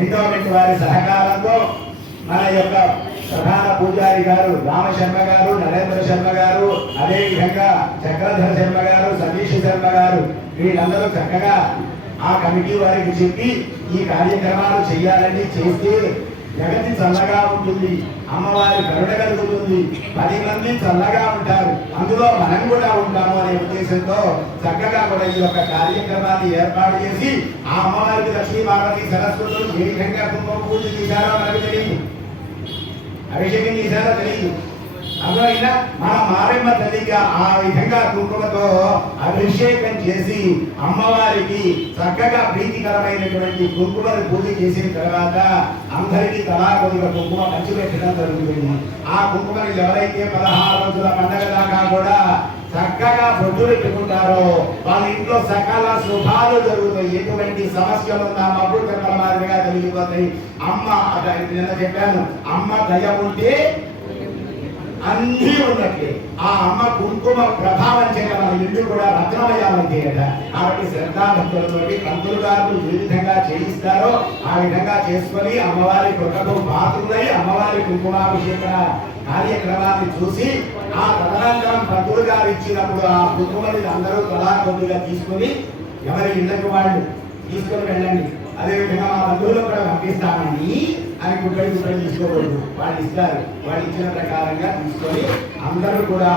Endowment వారి సహకారంతో మన యొక్క ప్రధాన పూజారి గారు రామశర్మ గారు, నరేంద్ర శర్మ గారు, అదేవిధంగా చక్రధర శర్మ గారు, సతీష్ శర్మ గారు, వీళ్ళందరూ చక్కగా ఆ కమిటీ వారికి చెప్పి ఈ కార్యక్రమాలు చేయాలని చేస్తే జగతి చల్లగా ఉంటుంది, అమ్మవారి కరుణ కలుగుతుంది, 10 మంది చల్లగా ఉంటారు, అందులో మనం కూడా ఉంటాము అనే ఉద్దేశంతో చక్కగా కూడా ఈ యొక్క కార్యక్రమాన్ని ఏర్పాటు చేసి ఆ అమ్మవారికి లక్ష్మీ పార్వతి సరస్వతులు ఏ విధంగా కుంకుమ పూజ చేశారో మనకు తెలియదు, అభిషేకం చేశారో తెలియదు. అందువల్ల మన మారెమ్మ తల్లిగా ఆ విధంగా కుంకుమతో అభిషేకం చేసి అమ్మవారికి చక్కగా ప్రీతికరమైనటువంటి కుంకుమను పూజ చేసిన తర్వాత అందరికీ తలా కొద్దిగా కుంకుమ పంచిపెట్టడం జరుగుతుంది. ఆ కుంకుమను ఎవరైతే 16 రోజుల పండగ దాకా కూడా చక్కగా బొట్టు పెట్టుకుంటారో వాళ్ళ ఇంట్లో సకల శుభాలు జరుగుతాయి, ఎటువంటి సమస్యలు ఉన్నా మబ్బు చెప్పల మాదిరిగా తొలగిపోతాయి. అమ్మ నిన్న చెప్పాను, అమ్మ దయ ఉంటే అన్నీ ఉన్నట్లే. ఆ అమ్మ కుంకుమ ప్రభావం చేత మన ఇల్లు కూడా రత్నమయాలు చేయట. కాబట్టి శ్రద్ధాభక్తులతోటి పంతులు గారు ఏ విధంగా చేయిస్తారో ఆ విధంగా చేసుకొని అమ్మవారి కృపకు పాత్రులై అమ్మవారి కుంకుమాభిషేక కార్యక్రమాన్ని చూసి ఆ తదనంతరం పంతులు గారు ఇచ్చినప్పుడు ఆ కుంకుమని అందరూ తలా కొద్దిగా తీసుకొని ఎవరి ఇళ్లకు వాళ్ళు తీసుకొని వెళ్ళండి, అదేవిధంగా మా బంధువులు కూడా పంపిస్తామని అని గుడ్డలు తీసుకోకూడదు, వాళ్ళు ఇస్తారు. వాళ్ళు ఇచ్చిన ప్రకారంగా తీసుకొని అందరూ కూడా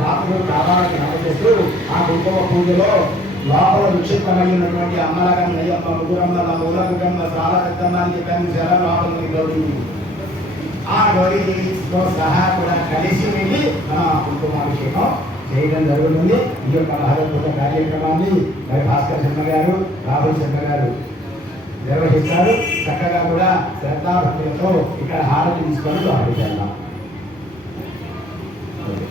పాత్రలు కావాలని నమ్మచేస్తూ ఆ కుంకుమ పూజలో లోపల విక్షిప్తమైనటువంటి అమ్మలగమ్మ, అయ్యమ్మ, ముగ్గురమ్మ, మూలగుగమ్మ, సాల పెద్దమ్మ అని చెప్పాను. చాలా లోపల గౌరీ, ఆ గౌరీతో సహా కూడా కలిసి వెళ్ళి మన కుంకుమాభిషేకం చేయడం జరుగుతుంది. ఈ యొక్క భారతపూర్వ కార్యక్రమాన్ని మరి భాస్కర్ శర్మ గారు, రాహుల్ శర్మ గారు నిర్వహిస్తారు. చక్కగా కూడా శ్రద్ధాభక్తులతో ఇక్కడ హారతి తీసుకొని ఆడుతున్నాం.